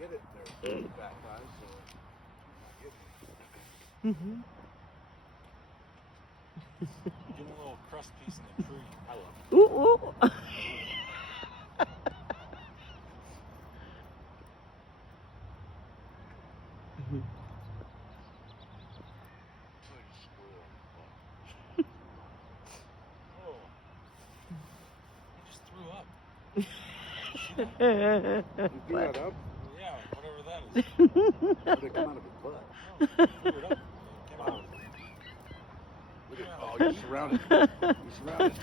get it there that time, so I'm not getting it. Get a little crust piece in the tree. I love it. Ooh, ooh. Oh, he just threw up. You threw that up? Yeah, whatever that is. Or did it come out of his butt? No, he threw it up. It came out. Look at, oh, you're surrounded. You're surrounded.